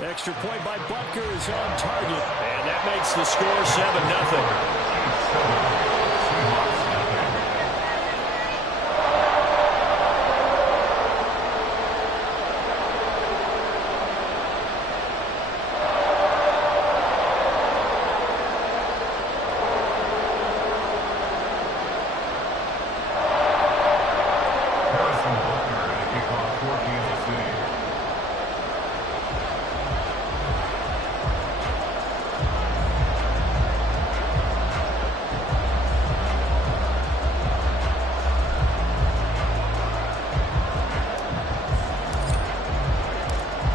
Extra point by Butker is on target. And that makes the score 7-0.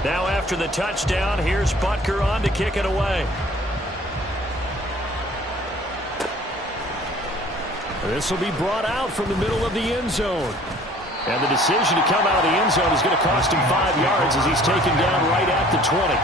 Now after the touchdown, here's Butker on to kick it away. This will be brought out from the middle of the end zone. And the decision to come out of the end zone is going to cost him 5 yards as he's taken down right at the 20.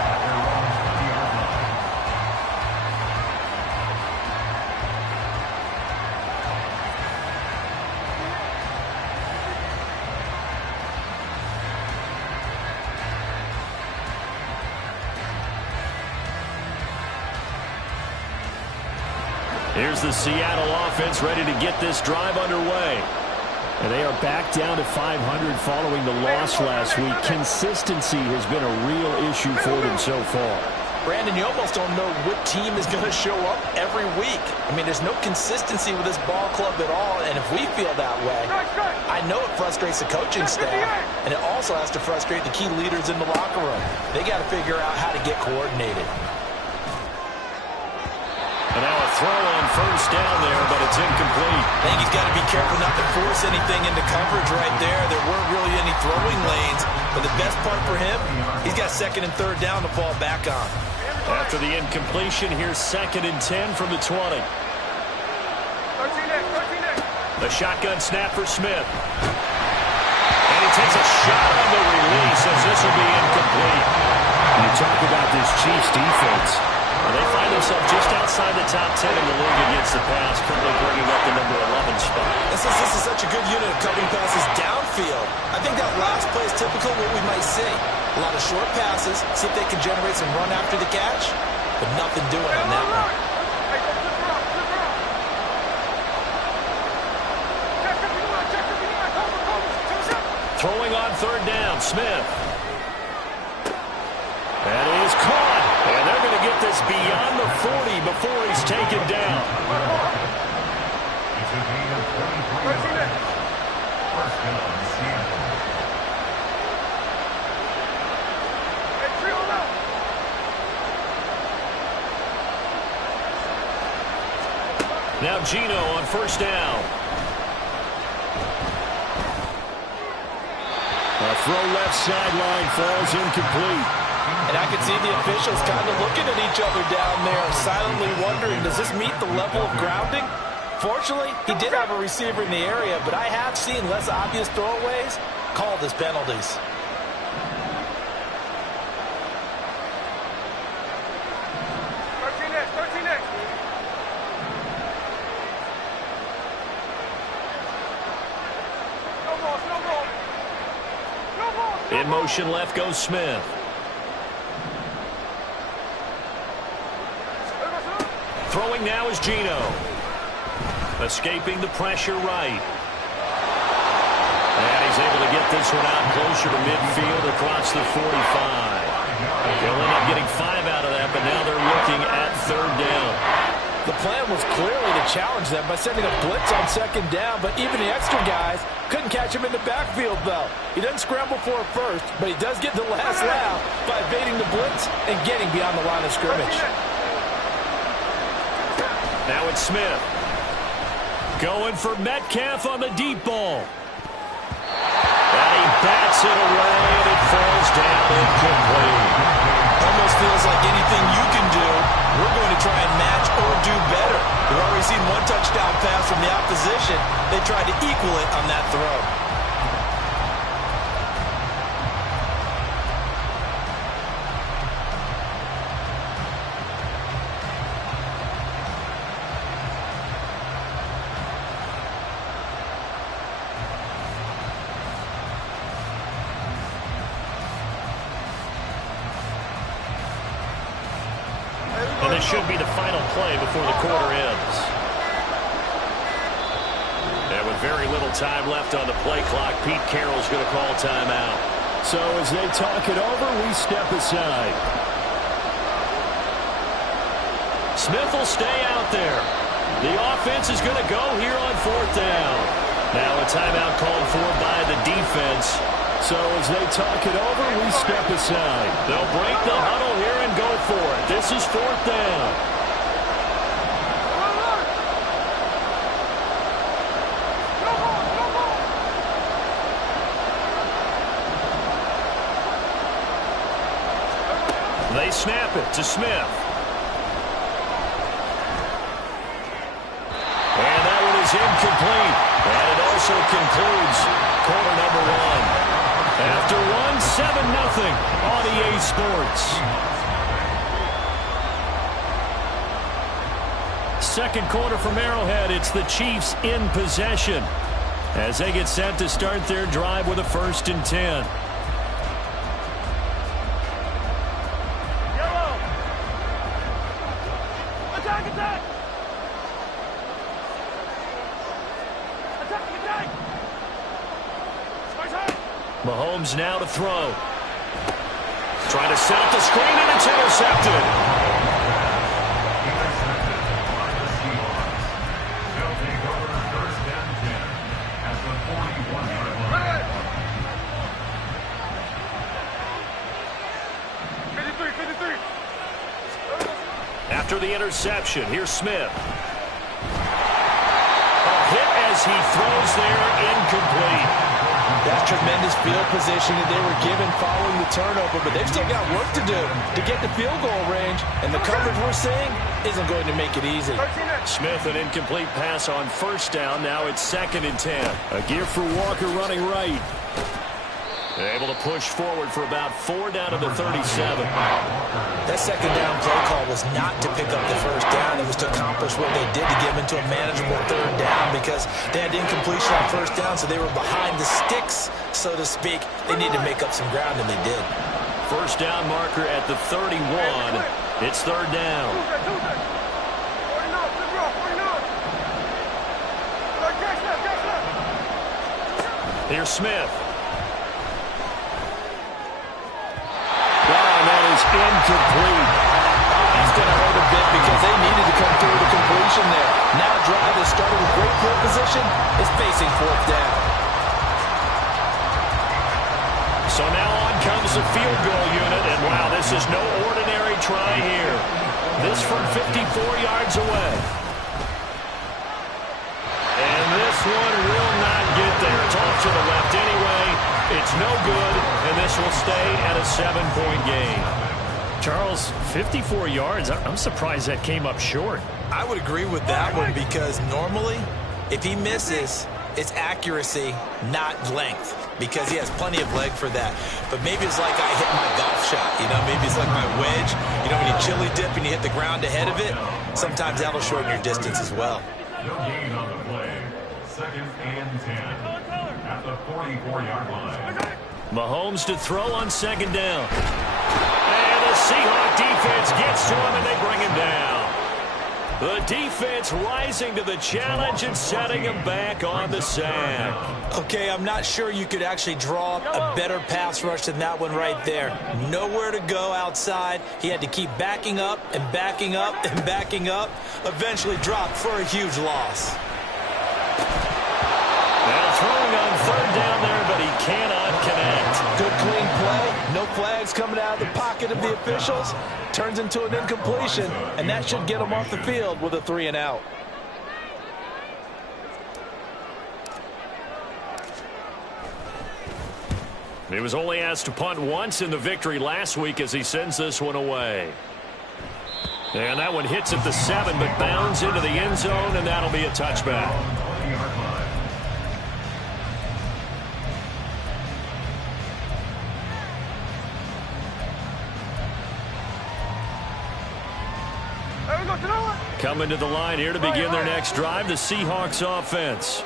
Here's the Seattle offense ready to get this drive underway. And they are back down to 500 following the loss last week. Consistency has been a real issue for them so far. Brandon, you almost don't know what team is going to show up every week. I mean, there's no consistency with this ball club at all, and if we feel that way, I know it frustrates the coaching staff, and it also has to frustrate the key leaders in the locker room. They got to figure out how to get coordinated. And now a throw on first down there, but it's incomplete. I think he's got to be careful not to force anything into coverage right there. There weren't really any throwing lanes, but the best part for him, he's got second and third down to fall back on. After the incompletion, here's 2nd and 10 from the 20. The shotgun snap for Smith. And he takes a shot on the release as this will be incomplete. You talk about this Chiefs defense. They find themselves just outside the top 10 in the league against the pass, currently bringing up the number 11 spot. This is such a good unit of covering passes downfield. I think that last play is typical of what we might see. A lot of short passes, see if they can generate some run after the catch, but nothing doing on that one. Throwing on third down, Smith. That is caught. And they're going to get this beyond the 40 before he's taken down. Now Gino on first down. A throw left sideline falls incomplete. And I can see the officials kind of looking at each other down there, silently wondering, does this meet the level of grounding? Fortunately, he did have a receiver in the area, but I have seen less obvious throwaways called as penalties. In motion left goes Smith. Throwing now is Gino. Escaping the pressure right. And he's able to get this one out closer to midfield across the 45. They'll end up getting 5 out of that, but now they're looking at third down. The plan was clearly to challenge them by sending a blitz on second down, but even the extra guys couldn't catch him in the backfield, though. He doesn't scramble for it first, but he does get the last laugh by evading the blitz and getting beyond the line of scrimmage. Now it's Smith. Going for Metcalf on the deep ball. And he bats it away, and it falls down incomplete. Almost feels like anything you can do, we're going to try and match or do better. We've already seen one touchdown pass from the opposition. They tried to equal it on that throw. And this should be the final play before the quarter ends. And with very little time left on the play clock, Pete Carroll's going to call timeout. So as they talk it over, we step aside. Smith will stay out there. The offense is going to go here on 4th down. Now a timeout called for by the defense. So as they talk it over, we step aside. They'll break the huddle here and go for it. This is 4th down. They snap it to Smith. And that one is incomplete. And it also concludes quarter number 1. After one, 7-0 on EA Sports. Second quarter from Arrowhead. It's the Chiefs in possession as they get set to start their drive with a 1st and 10. Mahomes now to throw. Trying to set up the screen, and it's intercepted. After the interception, here's Smith. A hit as he throws there, incomplete. That's tremendous field position that they were given following the turnover, but they've still got work to do to get the field goal range, and the coverage we're seeing isn't going to make it easy. Smith, an incomplete pass on 1st down. Now it's 2nd and 10. A give for Walker running right. Able to push forward for about 4 down to the 37. That 2nd down play call was not to pick up the 1st down. It was to accomplish what they did to get them into a manageable 3rd down because they had incompletion on 1st down, so they were behind the sticks, so to speak. They needed to make up some ground, and they did. 1st down marker at the 31. It's 3rd down. Here's Smith. Incomplete. That's going to hurt a bit because they needed to come through the completion there. Now a drive that started with great field position is facing 4th down. So now on comes the field goal unit, and wow, this is no ordinary try here. This from 54 yards away. And this one will not get there. It's off to the left anyway. It's no good, and this will stay at a 7-point game. Charles, 54 yards. I'm surprised that came up short. I would agree with that one because normally, if he misses, it's accuracy, not length, because he has plenty of leg for that. But maybe it's like I hit my golf shot, you know, maybe it's like my wedge. You know, when you chili dip and you hit the ground ahead of it, sometimes that'll shorten your distance as well. No gain on the play. 2nd and 10 at the 44-yard line. Mahomes to throw on 2nd down. And the Seahawks defense gets to him, and they bring him down. The defense rising to the challenge and setting him back on the sack. Okay, I'm not sure you could actually draw up a better pass rush than that one right there. Nowhere to go outside. He had to keep backing up and backing up and backing up. Eventually dropped for a huge loss. Now throwing on 3rd down there, but he cannot connect. Good clean play. No flags coming out of the pocket of the officials. Turns into an incompletion, and that should get him off the field with a 3 and out. He was only asked to punt once in the victory last week as he sends this one away. And that one hits at the 7, but bounds into the end zone, and that'll be a touchback. Coming to the line here to begin their next drive, the Seahawks offense.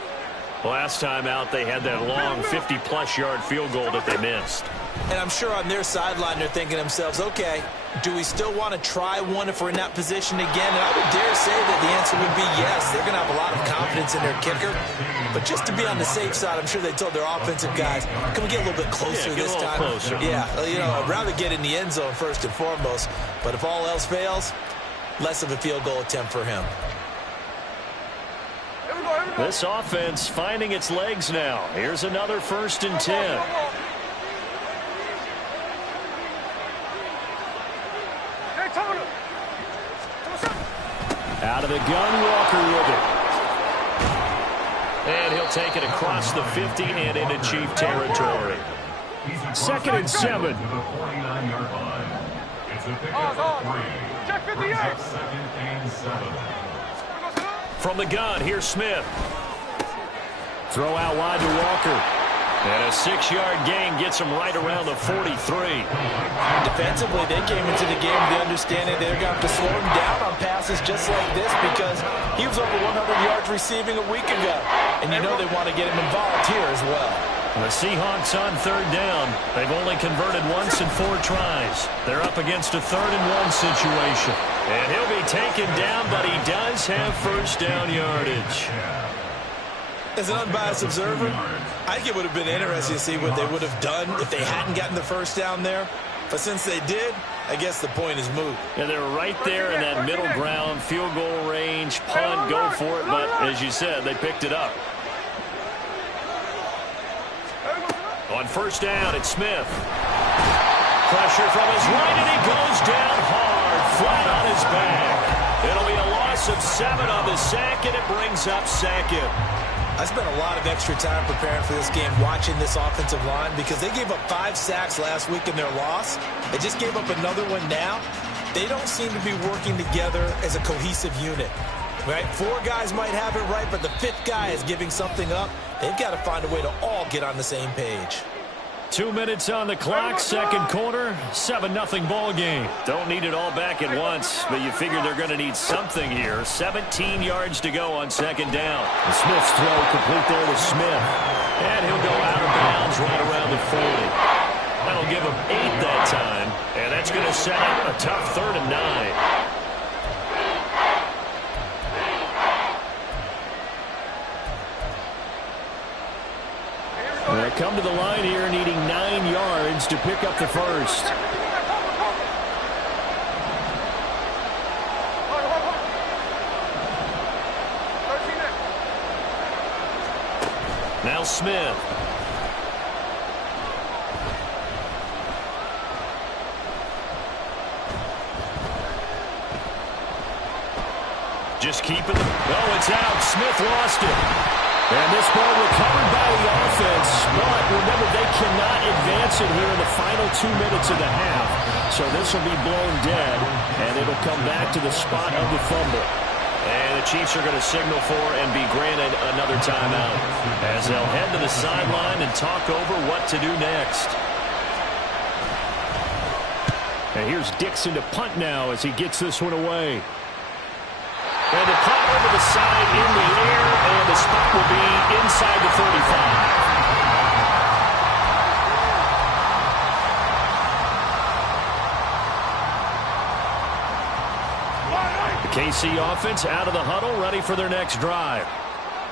Last time out, they had that long 50-plus yard field goal that they missed. And I'm sure on their sideline they're thinking to themselves, okay, do we still want to try one if we're in that position again? And I would dare say that the answer would be yes. They're going to have a lot of confidence in their kicker. But just to be on the safe side, I'm sure they told their offensive guys, can we get a little bit closer this time? Closer. Yeah, you know, I'd rather get in the end zone first and foremost. But if all else fails, less of a field goal attempt for him. This offense finding its legs now. Here's another 1st and 10. Out of the gun, Walker with it. And he'll take it across the 50 and into Chief territory. 2nd and 7. It's a pickup of 3. Brings up 2nd and 7. From the gun, here's Smith. Throw out wide to Walker. And a 6-yard gain gets him right around the 43. Defensively, they came into the game with the understanding they're going to have to slow him down on passes just like this because he was over 100 yards receiving a week ago. And you know they want to get him involved here as well. The Seahawks on 3rd down. They've only converted once in 4 tries. They're up against a 3rd and 1 situation. And he'll be taken down, but he does have 1st down yardage. As an unbiased observer, I think it would have been interesting to see what they would have done if they hadn't gotten the 1st down there. But since they did, I guess the point is moot. Yeah, they're right there in that middle ground, field goal range, punt, go for it. But as you said, they picked it up. On 1st down, it's Smith. Pressure from his right, and he goes down hard, flat on his back. It'll be a loss of 7 on the sack, and it brings up 2nd. I spent a lot of extra time preparing for this game watching this offensive line because they gave up 5 sacks last week in their loss. They just gave up another one now. They don't seem to be working together as a cohesive unit. Right? 4 guys might have it right, but the 5th guy is giving something up. They've got to find a way to all get on the same page. 2 minutes on the clock, 2nd quarter, 7-0 ball game. Don't need it all back at once, but you figure they're going to need something here. 17 yards to go on 2nd down. And Smith's throw complete there to Smith. And he'll go out of bounds right around the 40. That'll give him 8 that time, and that's going to set up a tough 3rd and 9. They come to the line here needing 9 yards to pick up the 1st. Now Smith. Just keeping the... Oh, it's out. Smith lost it. And this ball recovered by the offense, but remember, they cannot advance it here in the final 2 minutes of the half. So this will be blown dead, and it'll come back to the spot of the fumble. And the Chiefs are going to signal for and be granted another timeout as they'll head to the sideline and talk over what to do next. And here's Dixon to punt now as he gets this one away. And the punt over the side in the air, and the spot will be inside the 35. The KC offense out of the huddle, ready for their next drive.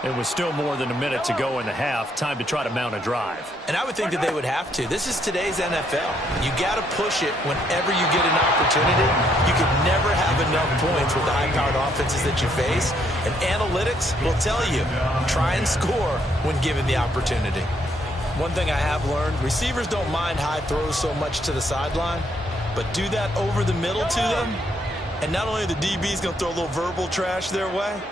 It was still more than a minute to go in the half. Time to try to mount a drive. And I would think that they would have to. This is today's NFL. You got to push it whenever you get an opportunity. You can never have enough points with the high-powered offenses that you face. And analytics will tell you, try and score when given the opportunity. One thing I have learned, receivers don't mind high throws so much to the sideline, but do that over the middle to them, and not only are the DBs going to throw a little verbal trash their way,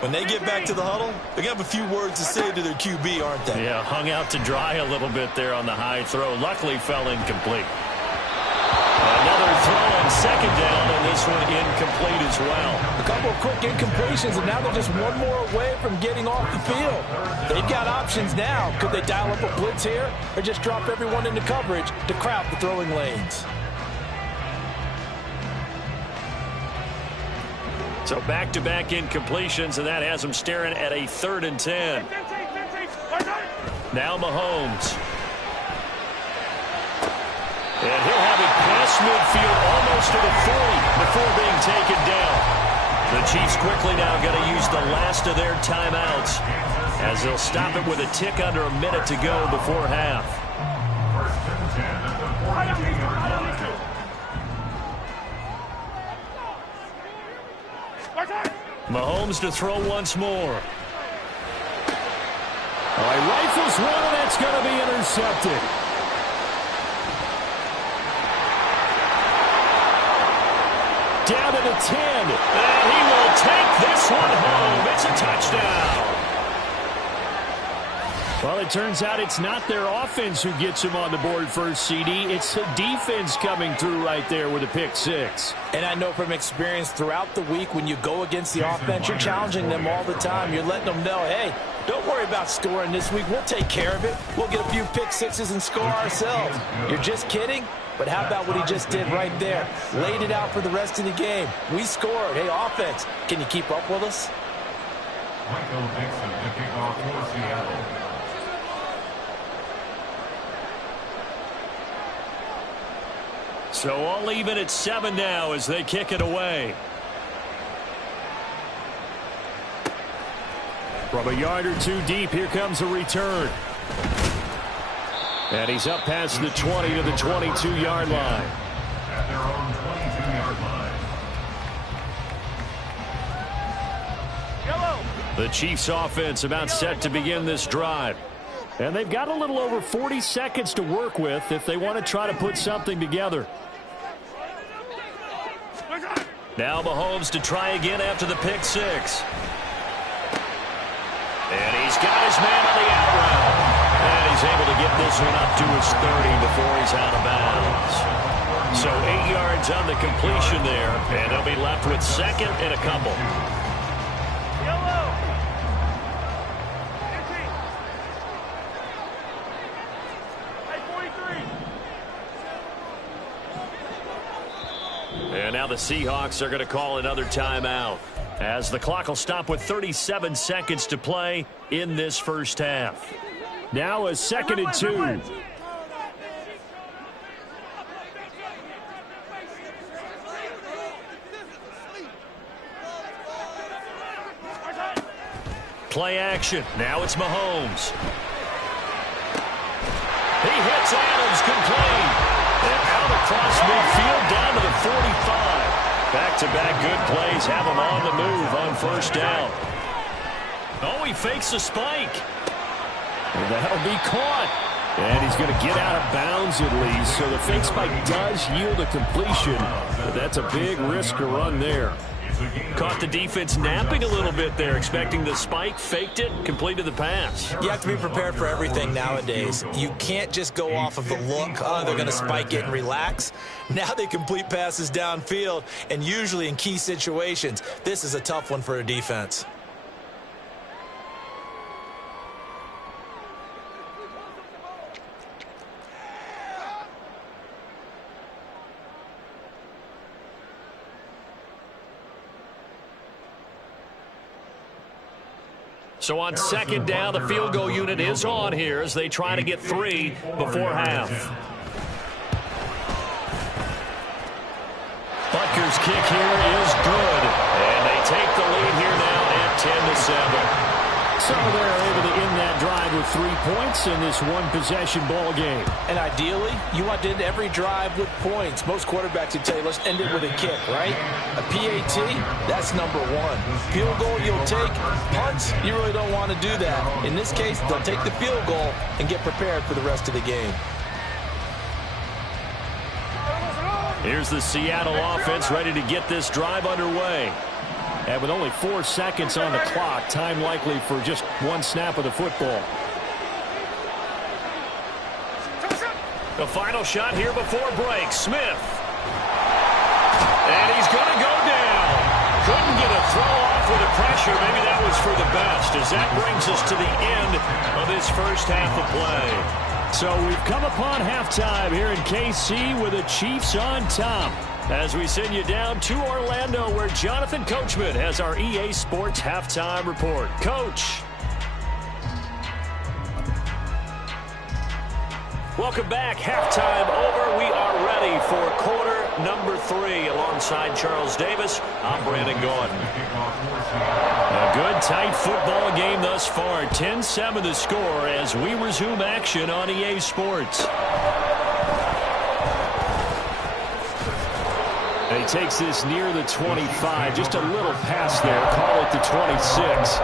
when they get back to the huddle, they're going to have a few words to say to their QB, aren't they? Yeah, hung out to dry a little bit there on the high throw. Luckily, fell incomplete. Another throw on 2nd down, and this one incomplete as well. A couple of quick incompletions, and now they're just one more away from getting off the field. They've got options now. Could they dial up a blitz here or just drop everyone into coverage to crowd the throwing lanes? So back-to-back incompletions, and that has them staring at a 3rd and 10. Now Mahomes. And he'll have it past midfield almost to the 40 before being taken down. The Chiefs quickly now going to use the last of their timeouts as they'll stop it with a tick under a minute to go before half. First and 10 at the 42-yard line. Mahomes to throw once more. Oh, he rifles one, and that's going to be intercepted. Down to the 10. And he will take this one home. It's a touchdown. Well, it turns out it's not their offense who gets him on the board first, CD. It's the defense coming through right there with a pick six. And I know from experience throughout the week when you go against the offense, you're challenging them all the time. You're letting them know, hey, don't worry about scoring this week. We'll take care of it. We'll get a few pick sixes and score ourselves. You're just kidding? But how about what he just did right there? Laid it out for the rest of the game. We scored. Hey, offense, can you keep up with us? Michael Dixon to kick off for Seattle. So all even at 7 now as they kick it away. From a yard or two deep, here comes a return. And he's up past the 20 to the 22-yard line. At their own 22-yard line. The Chiefs offense about set to begin this drive. And they've got a little over 40 seconds to work with if they want to try to put something together. Now Mahomes to try again after the pick six. And he's got his man on the out route. And he's able to get this one up to his 30 before he's out of bounds. So 8 yards on the completion there. And they'll be left with second and a couple. And now the Seahawks are going to call another timeout as the clock will stop with 37 seconds to play in this first half. Now a 2nd and 2. Play action. Now it's Mahomes. He hits Adams complete. And out across midfield down to the 45. Back-to-back good plays have him on the move on first down. Oh, he fakes a spike. And that'll be caught. And he's going to get out of bounds at least. So the fake spike does yield a completion. But that's a big risk to run there. Caught the defense napping a little bit there, expecting the spike, faked it, completed the pass. You have to be prepared for everything nowadays. You can't just go off of the look, oh, they're going to spike it and relax. Now they complete passes downfield, and usually in key situations, this is a tough one for a defense. So on second down, the field goal unit is on here as they try to get 3 before half. Butker's kick here is good. And they take the lead here now at 10-7. So they're able to end that drive with 3 points in this one-possession ball game. And ideally, you want to end every drive with points. Most quarterbacks would tell you, let's end it with a kick, right? A PAT, that's number 1. Field goal you'll take. Punts, you really don't want to do that. In this case, they'll take the field goal and get prepared for the rest of the game. Here's the Seattle offense ready to get this drive underway. And with only 4 seconds on the clock, time likely for just one snap of the football. The final shot here before break. Smith. And he's going to go down. Couldn't get a throw off with the pressure. Maybe that was for the best, as that brings us to the end of this first half of play. So we've come upon halftime here in KC with the Chiefs on top. As we send you down to Orlando, where Jonathan Coachman has our EA Sports halftime report. Coach. Welcome back. Halftime over. We are ready for quarter number 3. Alongside Charles Davis, I'm Brandon Gordon. A good, tight football game thus far. 10-7 the score as we resume action on EA Sports. And he takes this near the 25. Just a little pass there. Call it the 26.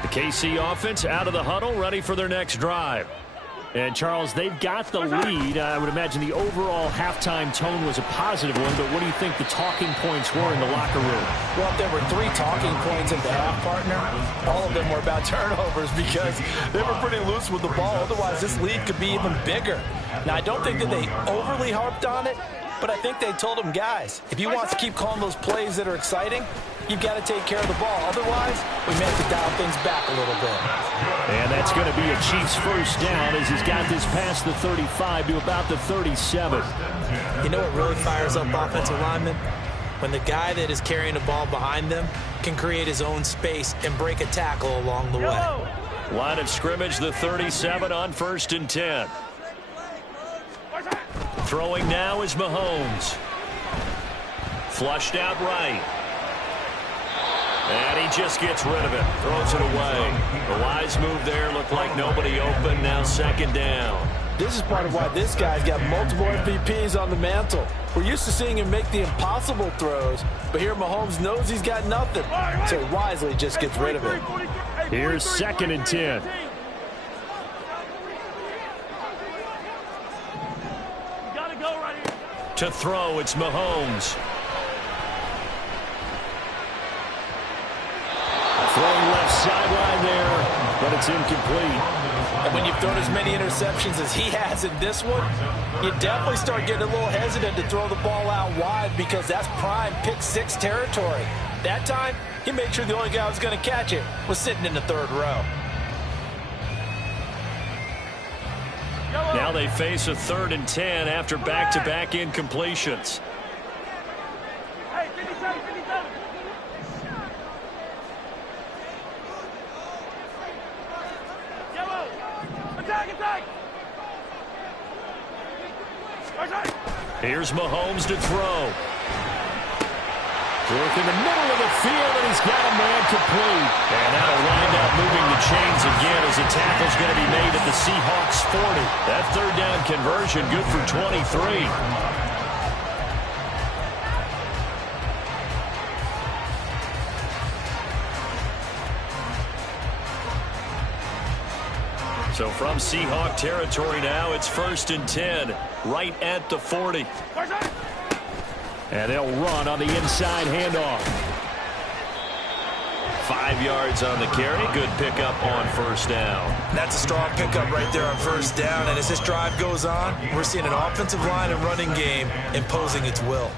The KC offense out of the huddle, ready for their next drive. And, Charles, they've got the lead. I would imagine the overall halftime tone was a positive one, but what do you think the talking points were in the locker room? Well, if there were 3 talking points at the half, partner, all of them were about turnovers because they were pretty loose with the ball. Otherwise, this lead could be even bigger. Now, I don't think that they overly harped on it, but I think they told them, guys, if you want to keep calling those plays that are exciting, you've got to take care of the ball. Otherwise, we may have to dial things back a little bit. And that's going to be a Chiefs first down as he's got this past the 35 to about the 37. You know what really fires up offensive linemen? When the guy that is carrying the ball behind them can create his own space and break a tackle along the way. Line of scrimmage, the 37 on 1st and 10. Throwing now is Mahomes. Flushed out right. And he just gets rid of it. Throws it away. The wise move there. Looked like nobody open. Now 2nd down. This is part of why this guy's got multiple MVPs on the mantle. We're used to seeing him make the impossible throws, but here Mahomes knows he's got nothing, so he wisely just gets rid of it. Here's 2nd and 10. To throw, it's Mahomes. Throwing left sideline there, but it's incomplete. And when you've thrown as many interceptions as he has in this one, you definitely start getting a little hesitant to throw the ball out wide because that's prime pick 6 territory. That time, he made sure the only guy who was going to catch it was sitting in the 3rd row. Now they face a 3rd and 10 after back-to-back incompletions. Here's Mahomes to throw. Work in the middle of the field, and he's got a man complete. And that'll wind up moving the chains again as the tackle's going to be made at the Seahawks 40. That 3rd down conversion good for 23. So from Seahawk territory now, it's 1st and 10, right at the 40. And they'll run on the inside handoff. 5 yards on the carry. Good pickup on 1st down. That's a strong pickup right there on 1st down. And as this drive goes on, we're seeing an offensive line and running game imposing its will.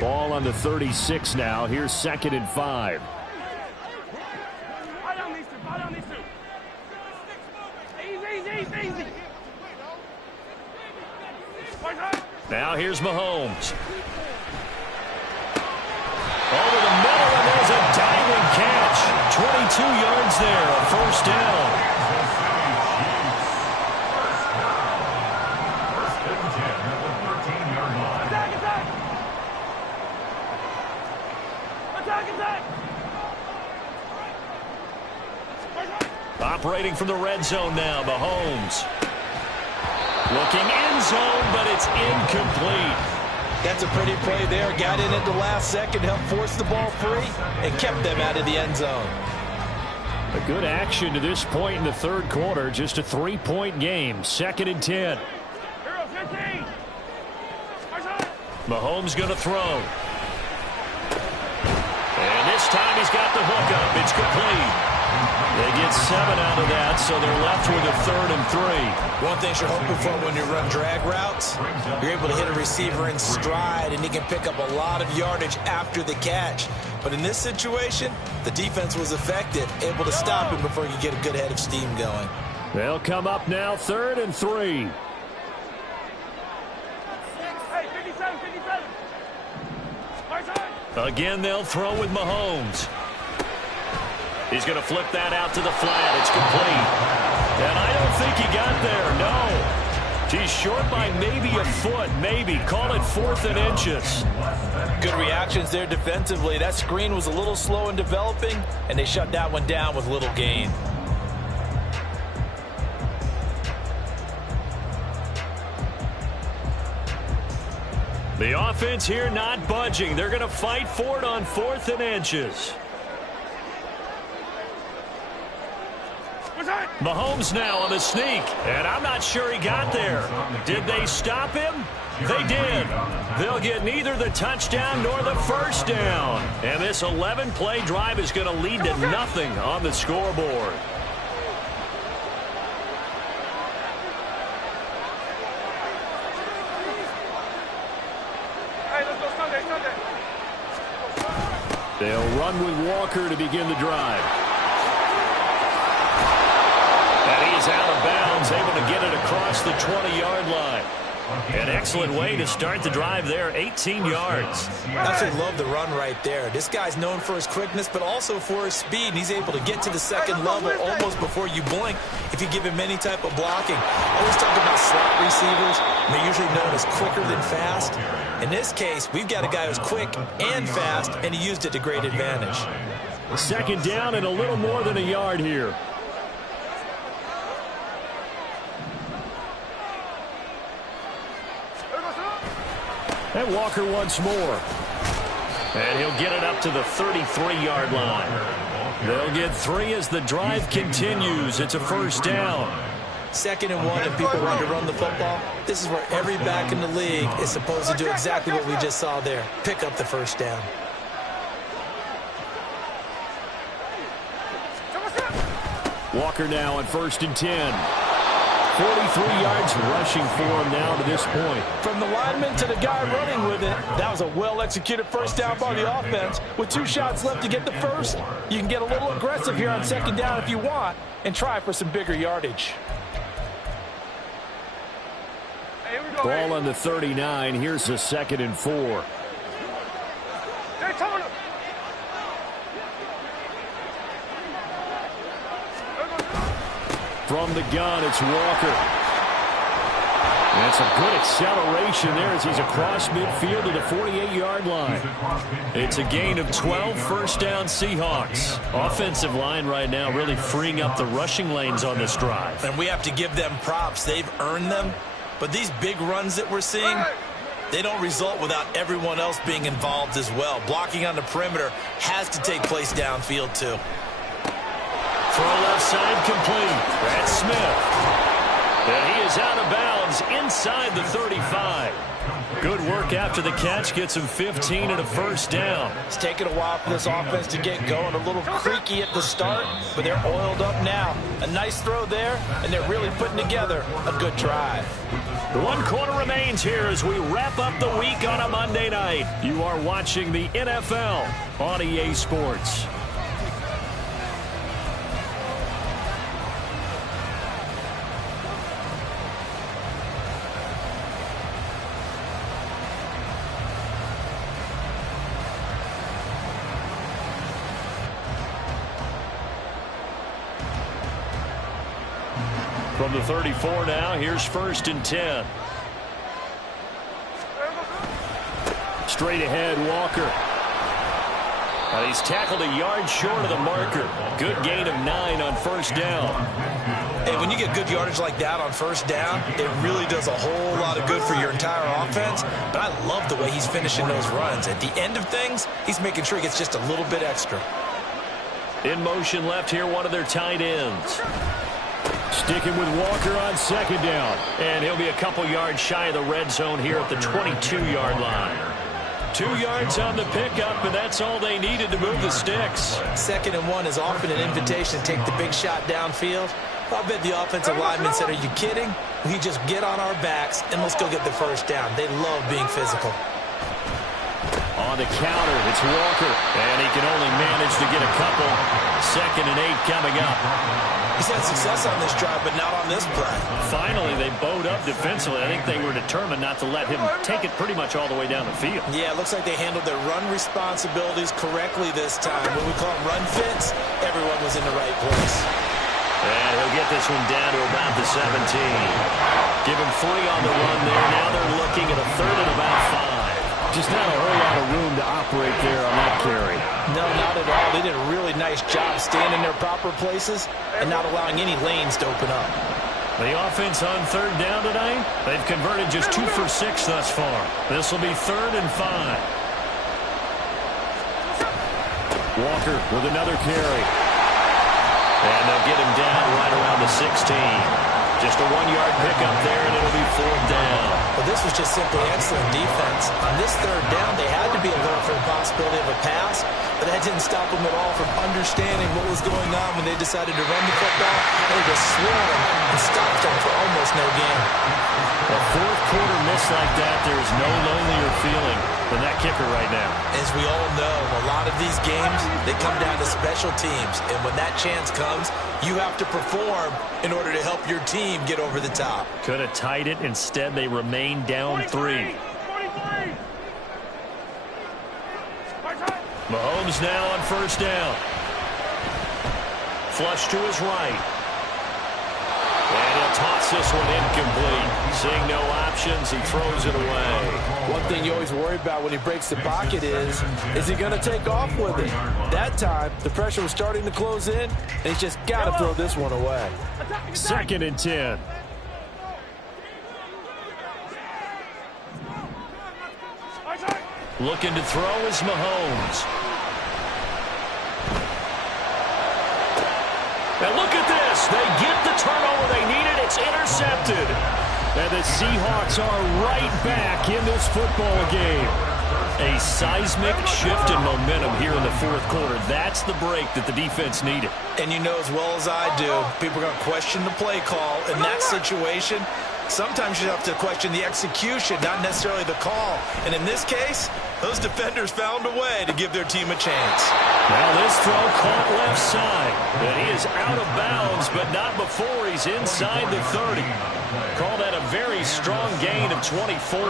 Ball on the 36 now. Here's 2nd and 5. Now here's Mahomes. Over the middle, and there's a diving catch. 22 yards there, a 1st down. Operating from the red zone now, Mahomes. Looking end zone, but it's incomplete. That's a pretty play there. Got in at the last second, helped force the ball free, and kept them out of the end zone. A good action to this point in the 3rd quarter. Just a 3-point game. 2nd and 10. Mahomes going to throw. And this time he's got the hookup. It's complete. They get 7 out of that, so they're left with a 3rd and 3. One thing you're hoping for when you run drag routes, you're able to hit a receiver in stride, and he can pick up a lot of yardage after the catch. But in this situation, the defense was effective, able to stop him before he could get a good head of steam going. They'll come up now, 3rd and 3. Again, they'll throw with Mahomes. He's going to flip that out to the flat. It's complete. And I don't think he got there, no. He's short by maybe a foot, maybe. Call it 4th and inches. Good reactions there defensively. That screen was a little slow in developing, and they shut that one down with little gain. The offense here not budging. They're going to fight for it on 4th and inches. Mahomes now on the sneak, and I'm not sure he got there. Did they stop him? They did. They'll get neither the touchdown nor the first down. And this 11-play drive is going to lead to nothing on the scoreboard. They'll run with Walker to begin the drive. And he's out of bounds, able to get it across the 20-yard line. An excellent way to start the drive there, 18 yards. Absolutely love the run right there. This guy's known for his quickness, but also for his speed. And he's able to get to the second level almost before you blink if you give him any type of blocking. I always talk about slot receivers. They're usually known as quicker than fast. In this case, we've got a guy who's quick and fast, and he used it to great advantage. Second down and a little more than a yard here. And Walker once more. And he'll get it up to the 33-yard line. They'll get 3 as the drive continues. It's a first down. 2nd and 1, and people want to run the football. This is where every back in the league is supposed to do exactly what we just saw there. Pick up the first down. Walker now on 1st and 10. 43 yards rushing for him now to this point. From the lineman to the guy running with it, that was a well-executed first down by the offense. With 2 shots left to get the first, you can get a little aggressive here on 2nd down if you want and try for some bigger yardage. Ball on the 39. Here's a 2nd and 4. From the gun, it's Walker. That's a good acceleration there as he's across midfield to the 48-yard line. It's a gain of 12, first down Seahawks. Offensive line right now really freeing up the rushing lanes on this drive. And we have to give them props. They've earned them. But these big runs that we're seeing, they don't result without everyone else being involved as well. Blocking on the perimeter has to take place downfield too. Throw left side complete. That's Smith. And he is out of bounds inside the 35. Good work after the catch. Gets him 15 and a first down. It's taken a while for this offense to get going. A little creaky at the start, but they're oiled up now. A nice throw there, and they're really putting together a good drive. The 1 quarter remains here as we wrap up the week on a Monday night. You are watching the NFL on EA Sports. From the 34 now, here's 1st and 10. Straight ahead, Walker. And he's tackled a yard short of the marker. Good gain of 9 on first down. Hey, when you get good yardage like that on first down, it really does a whole lot of good for your entire offense. But I love the way he's finishing those runs. At the end of things, he's making sure he gets just a little bit extra. In motion left here, one of their tight ends. Sticking with Walker on 2nd down. And he'll be a couple yards shy of the red zone here at the 22-yard line. 2 yards on the pickup, and that's all they needed to move the sticks. 2nd and 1 is often an invitation to take the big shot downfield. I bet the offensive lineman said, are you kidding? We just get on our backs and let's go get the first down. They love being physical. On the counter, it's Walker, and he can only manage to get a couple. 2nd and 8 coming up. He's had success on this drive, but not on this play. Finally, they bowed up defensively. I think they were determined not to let him take it pretty much all the way down the field. Yeah, it looks like they handled their run responsibilities correctly this time. When we call them run fits, everyone was in the right place. And he'll get this one down to about the 17. Give him 3 on the run there. Now they're looking at a 3rd and about 5. Just not a whole lot of room to operate there on that carry. No, not at all. They did a really nice job staying in their proper places and not allowing any lanes to open up. The offense on 3rd down tonight, they've converted just 2 for 6 thus far. This will be 3rd and 5. Walker with another carry. And they'll get him down right around the 16. Just a 1-yard pickup there, and it'll be 4th down. Well, this was just simply excellent defense. On this 3rd down, they had to be alert for the possibility of a pass, but that didn't stop them at all from understanding what was going on when they decided to run the football. They just swarmed and stopped them for almost no gain. A 4th quarter miss like that, there is no lonelier feeling than that kicker right now. As we all know, a lot of these games, they come down to special teams, and when that chance comes, you have to perform in order to help your team get over the top. Could have tied it. Instead, they remain down 3. Mahomes now on 1st down. Flush to his right. And he'll toss this one incomplete. Seeing no options, he throws it away. One thing you always worry about when he breaks the pocket is he going to take off with it? That time, the pressure was starting to close in, and he's just got to throw this one away. 2nd and 10. Looking to throw is Mahomes. And look at this. They get the turnover they needed. It's intercepted. And the Seahawks are right back in this football game. A seismic shift in momentum here in the 4th quarter. That's the break that the defense needed. And you know as well as I do, people are going to question the play call. In that situation, sometimes you have to question the execution, not necessarily the call. And in this case, those defenders found a way to give their team a chance. Now this throw caught left side. And he is out of bounds, but not before he's inside the 30. Call that a very strong gain of 24.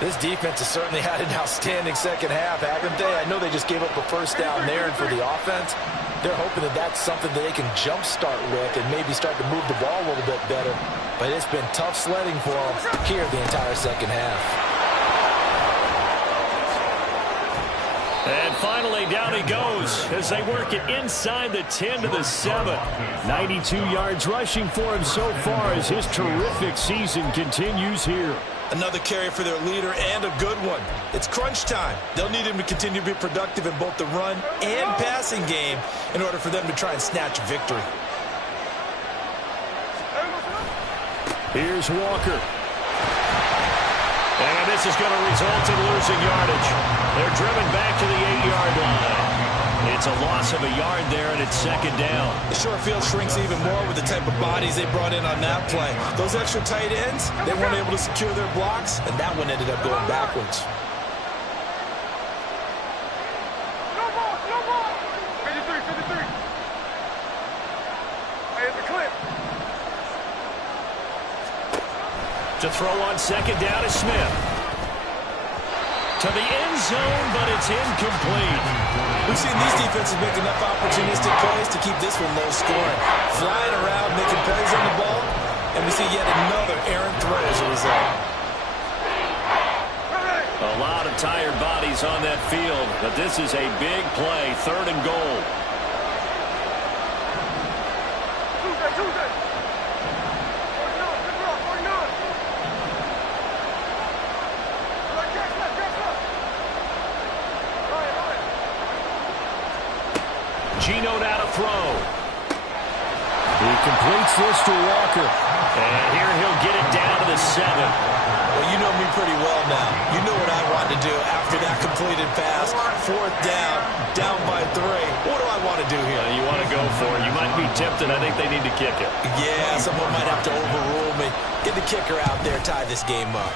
This defense has certainly had an outstanding second half, haven't they? I know they just gave up a 1st down there, and for the offense, they're hoping that that's something that they can jumpstart with and maybe start to move the ball a little bit better. But it's been tough sledding for them here the entire second half. And finally, down he goes as they work it inside the 10 to the 7. 92 yards rushing for him so far as his terrific season continues here. Another carry for their leader and a good one. It's crunch time. They'll need him to continue to be productive in both the run and passing game in order for them to try and snatch victory. Here's Walker. And this is going to result in losing yardage. They're driven back to the 8-yard line. It's a loss of a yard there, and it's 2nd down. The short field shrinks even more with the type of bodies they brought in on that play. Those extra tight ends, they weren't able to secure their blocks, and that one ended up going backwards. No ball. 53. Hey, it's a clip. To throw on 2nd down is Smith. To the end zone, but it's incomplete. We've seen these defenses make enough opportunistic plays to keep this one low scoring. Flying around, making plays on the ball, and we see yet another errant throw as a result. A lot of tired bodies on that field, but this is a big play, 3rd and goal. Tuesday. 49. Gino now to throw. He completes this to Walker. And here he'll get it down to the 7. Well, you know me pretty well now. You know what I want to do after that completed pass. 4th down, down by 3. What do I want to do here? You want to go for it. You might be tempted. I think they need to kick it. Yeah, someone might have to overrule me. Get the kicker out there, tie this game up.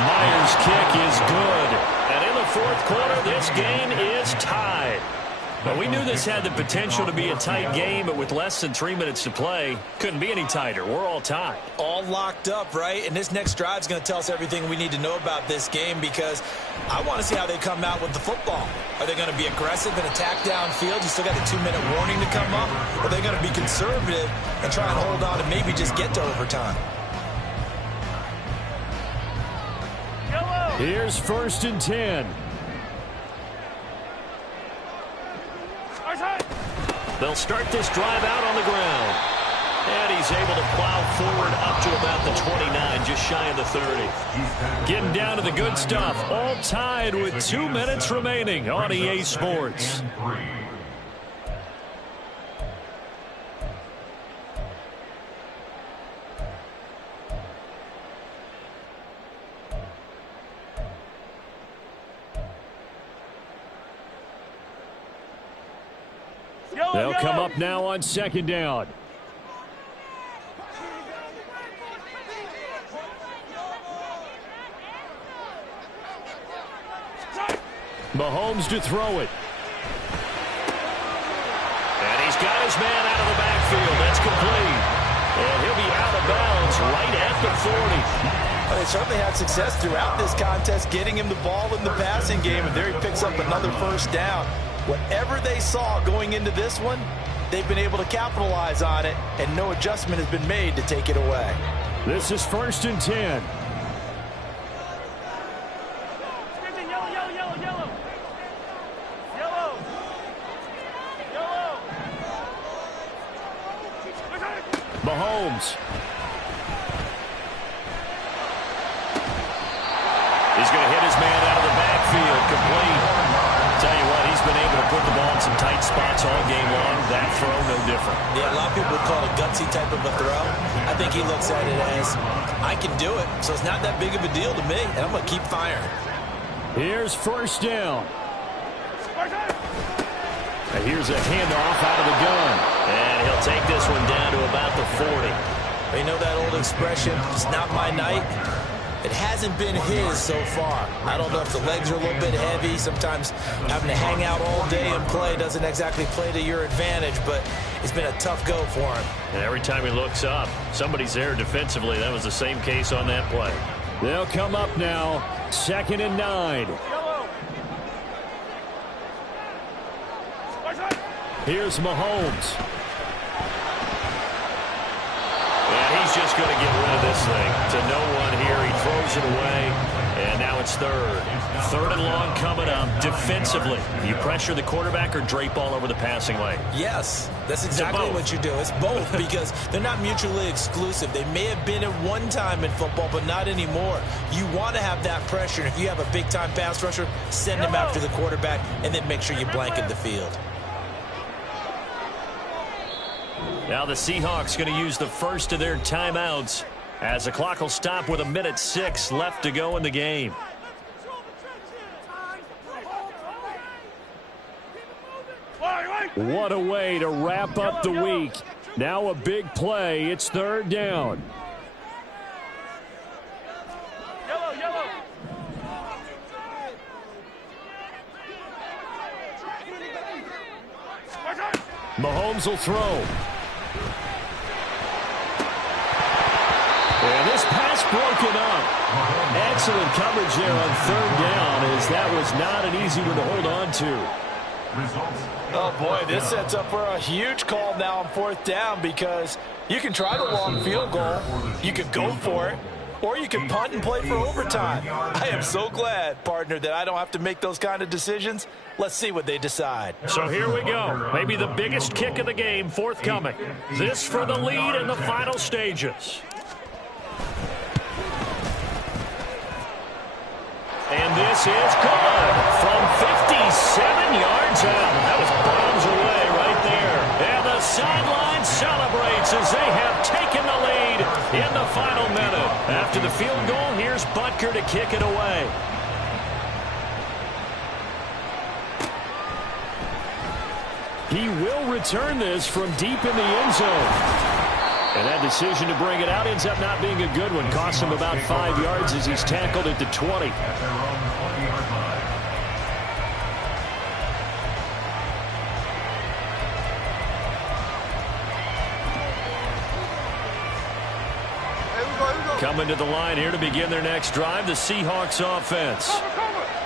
Myers' kick is good. And in the 4th quarter, this game is tied. But we knew this had the potential to be a tight game, but with less than 3 minutes to play, couldn't be any tighter. We're all tied. All locked up, right? And this next drive is going to tell us everything we need to know about this game, because I want to see how they come out with the football. Are they going to be aggressive and attack downfield? You still got the 2-minute warning to come up. Or are they going to be conservative and try and hold on and maybe just get to overtime? Here's 1st and 10. They'll start this drive out on the ground. And he's able to plow forward up to about the 29, just shy of the 30. Getting down to the good stuff. All tied with 2 minutes remaining on EA Sports. They'll come up now on 2nd down. Mahomes to throw it. And he's got his man out of the backfield. That's complete. And he'll be out of bounds right at the 40. Well, they certainly had success throughout this contest, getting him the ball in the passing game, and there he picks up another 1st down. Whatever they saw going into this one, they've been able to capitalize on it, and no adjustment has been made to take it away. This is 1st and 10. Mahomes. He's going to hit his man out of the backfield. Complete. Tell you what, he's been able to put the ball in some tight spots all game long. That throw, no different. Yeah, a lot of people would call it a gutsy type of a throw. I think he looks at it as, I can do it, so it's not that big of a deal to me, and I'm going to keep firing. Here's 1st down. And here's a handoff out of the gun. And he'll take this one down to about the 40. You know that old expression, it's not my night? It hasn't been his so far. I don't know if the legs are a little bit heavy. Sometimes having to hang out all day and play doesn't exactly play to your advantage, but it's been a tough go for him. And every time he looks up, somebody's there defensively. That was the same case on that play. They'll come up now, 2nd and 9. Here's Mahomes. And he's just going to get rid of this thing to no one here. He throws it away, and now it's 3rd. 3rd and long coming up. Defensively, you pressure the quarterback or drape all over the passing lane? Yes, that's exactly what you do. It's both, because they're not mutually exclusive. They may have been at one time in football, but not anymore. You want to have that pressure, and if you have a big-time pass rusher, send him after the quarterback, and then make sure you blanket the field. Now the Seahawks going to use the first of their timeouts as the clock will stop with 1:06 left to go in the game. What a way to wrap up the week. Now a big play. It's 3rd down. Mahomes will throw. And this pass broken up. Excellent coverage there on 3rd down, as that was not an easy one to hold on to. Oh, boy, this sets up for a huge call now on 4th down, because you can try the long field goal, you could go for it, or you can punt and play for overtime. I am so glad, partner, that I don't have to make those kind of decisions. Let's see what they decide. So here we go. Maybe the biggest kick of the game forthcoming. This for the lead in the final stages. And this is good from 57 yards out. That was bombs away right there. And the sideline celebrates as they have taken the lead in the final minute. After the field goal, here's Butker to kick it away. He will return this from deep in the end zone. And that decision to bring it out ends up not being a good one. Costs him about 5 yards as he's tackled at the 20. Coming to the line here to begin their next drive, the Seahawks offense.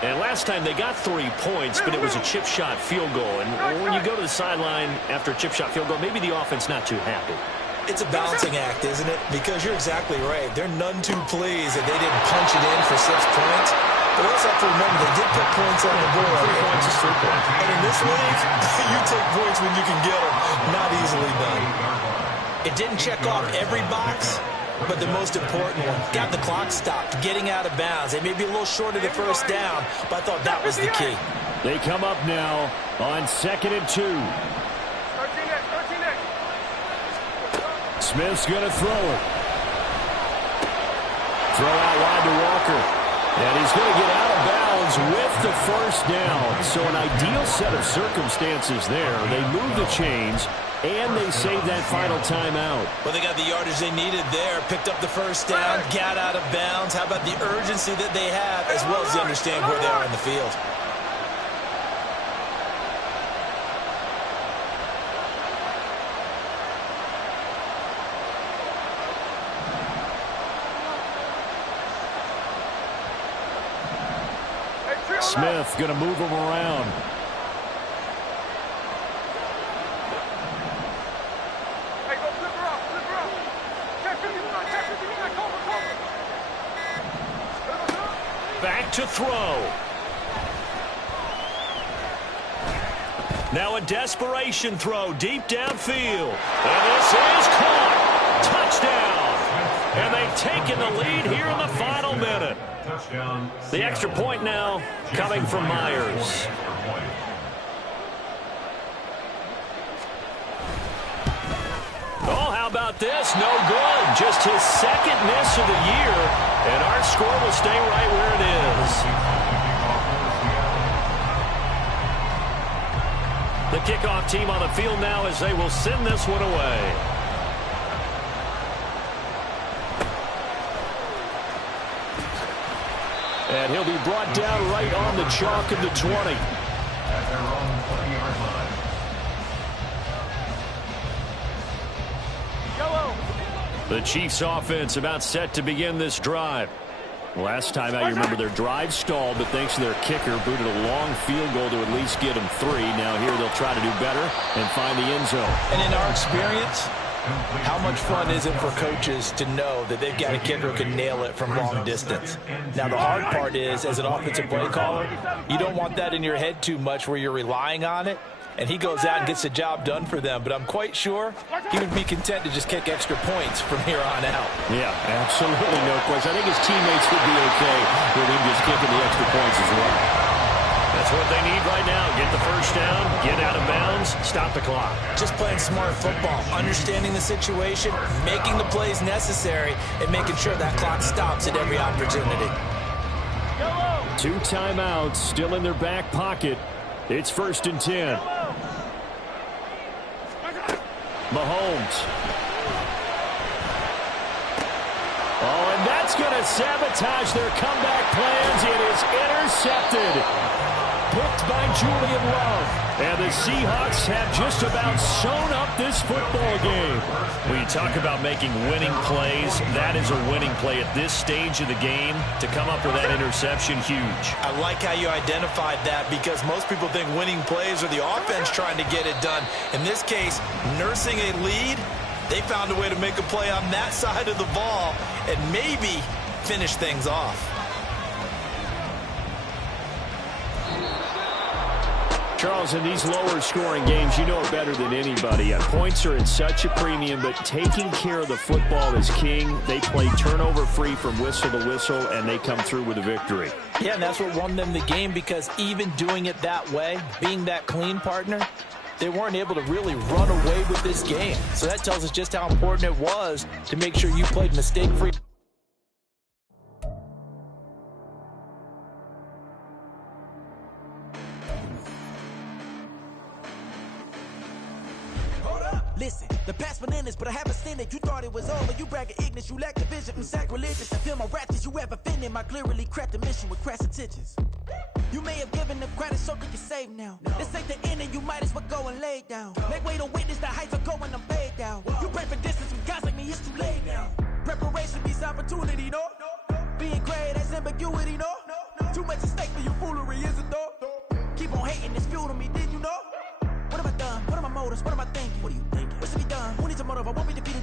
And last time they got 3 points, but it was a chip shot field goal. And when you go to the sideline after a chip shot field goal, maybe the offense not too happy. It's a balancing act, isn't it? Because you're exactly right. They're none too pleased that they didn't punch it in for 6 points. But we also have to remember they did put points on the board. 3 points is 3 points. And in this league, you take points when you can get them. Not easily done. It didn't check off every box, but the most important one, got the clock stopped, getting out of bounds. They may be a little short of the first down, but I thought that was the key. They come up now on 2nd and 2. Smith's going to throw it. Throw out wide to Walker. And he's going to get out of bounds with the first down. So an ideal set of circumstances there. They move the chains, and they save that final timeout. Well, they got the yardage they needed there, picked up the first down, got out of bounds. How about the urgency that they have, as well as they understand where they are in the field? Smith going to move him around. Back to throw. Now a desperation throw deep downfield. And this is caught. Touchdown. And they've taken the lead here in the final minute. The extra point now coming from Myers. Oh, how about this? No good. Just his 2nd miss of the year. And our score will stay right where it is. The kickoff team on the field now as they will send this one away. And he'll be brought down right on the chalk of the 20. At their own 20-yard line. The Chiefs offense about set to begin this drive. Last time out, you remember their drive stalled, but thanks to their kicker, booted a long field goal to at least get them 3. Now here they'll try to do better and find the end zone. And in our experience, how much fun is it for coaches to know that they've got a kicker who can nail it from long distance? Now, the hard part is, as an offensive play caller, you don't want that in your head too much where you're relying on it. And he goes out and gets the job done for them. But I'm quite sure he would be content to just kick extra points from here on out. Yeah, absolutely no question. I think his teammates would be okay with him just kicking the extra points as well. That's what they need right now. Get the first down, get out of bounds, stop the clock. Just playing smart football, understanding the situation, making the plays necessary, and making sure that clock stops at every opportunity. 2 timeouts still in their back pocket. It's 1st and 10. Mahomes. Oh, and that's going to sabotage their comeback plans. It is intercepted. Picked by Julian Love. And the Seahawks have just about sewn up this football game. When you talk about making winning plays, that is a winning play at this stage of the game. To come up with that interception, huge. I like how you identified that, because most people think winning plays are the offense trying to get it done. In this case, nursing a lead, they found a way to make a play on that side of the ball and maybe finish things off. Charles, in these lower scoring games, you know it better than anybody. Points are in such a premium, but taking care of the football is king. They play turnover free from whistle to whistle, and they come through with a victory. Yeah, and that's what won them the game, because even doing it that way, being that clean partner, they weren't able to really run away with this game. So that tells us just how important it was to make sure you played mistake-free. Listen, the past bananas, but I haven't seen it. You thought it was over, you bragging ignorance, you lack the vision. Sacrilegious, I feel my wrath. Did you ever offended? My clearly crafted mission with crass intentions. You may have given the credit so you can save now. This ain't the end and you might as well go and lay down. Make way to witness the heights of going, I'm paid down. You pray for distance with guys like me, it's too late now. Preparation beats opportunity, no? Being great, that's ambiguity, no? Too much at stake for your foolery, is it though? Keep on hating, it's fuel to me, did you know? What have I done? What are my motives? What am I thinking? What are you thinking? What's to be done? Who needs a motive? I won't be defeated.